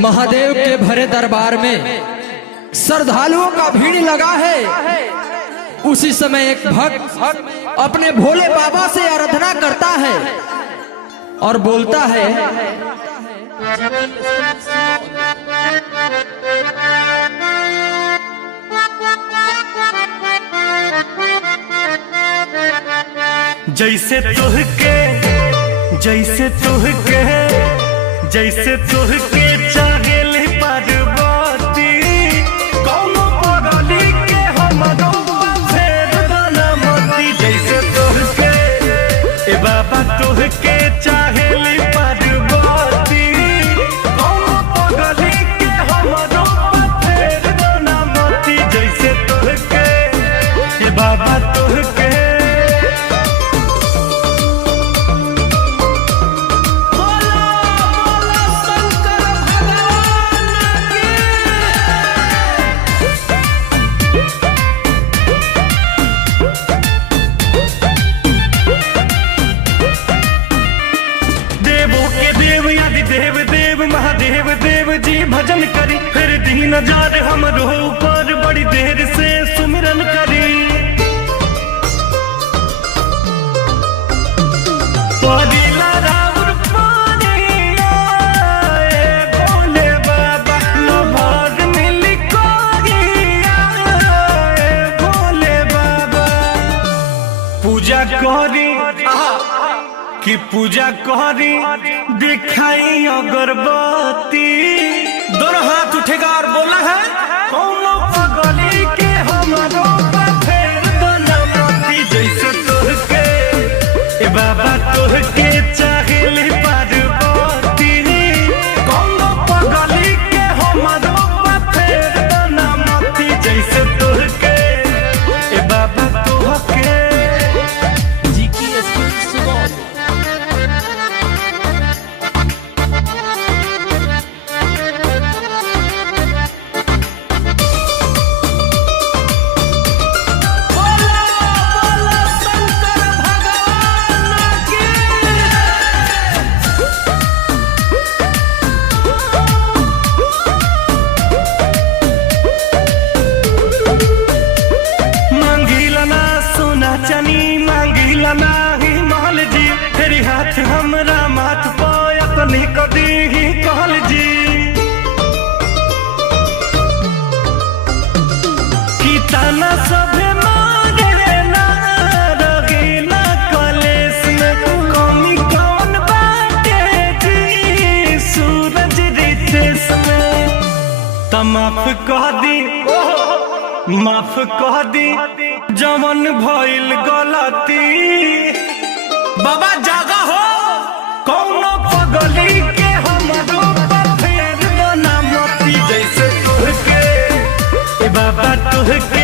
महादेव के भरे दरबार में श्रद्धालुओं का भीड़ लगा है। उसी समय एक भक्त अपने भोले बाबा से आराधना करता है और बोलता है, जैसे तुहके चाहेली पार्वती, कौनो पगली के हमरो फेर दाना मोती। जैसे तुहके ए बाबा तुहके चाहेली पार्वती, कौनो पगली के हमरो फेर दाना मोती। जैसे तुहके ए बाबा तुहके महादेव देव जी भजन करी, फिर दीन जार हमरो ऊपर बड़ी देर से सुमिरन करी। परिला राउर पानिया ए भोले बाबा, लोभर मिली कोरिया ए भोले बाबा। पूजा करी कि पूजा करी दिखाई अगरबत्ती, दोनों हाथ उठेगा और बोला है, कौनो पगली के हमारो फेर दाना मोती। जैसे तुहके ए बाबा तुहके चाहेली पार्वती, कौनो पगली के हमारो फेर दाना मोती। जैसे तुहके ए बाबा तुहके मांगिला नाही महल जी, तेरी हाथ हमरा माथ पाया तनी कदी ही कहल जी। की ताना सभे मारे ना रगीला कलेस में, कमी कौन बाटे जी सूरज रितेश में। त माफ कह दी जवन भइल गलती, बाबा जागा हो, कौनो पगली के हमरो फेर दाना मोती। जैसे तुहके बाबा तुहके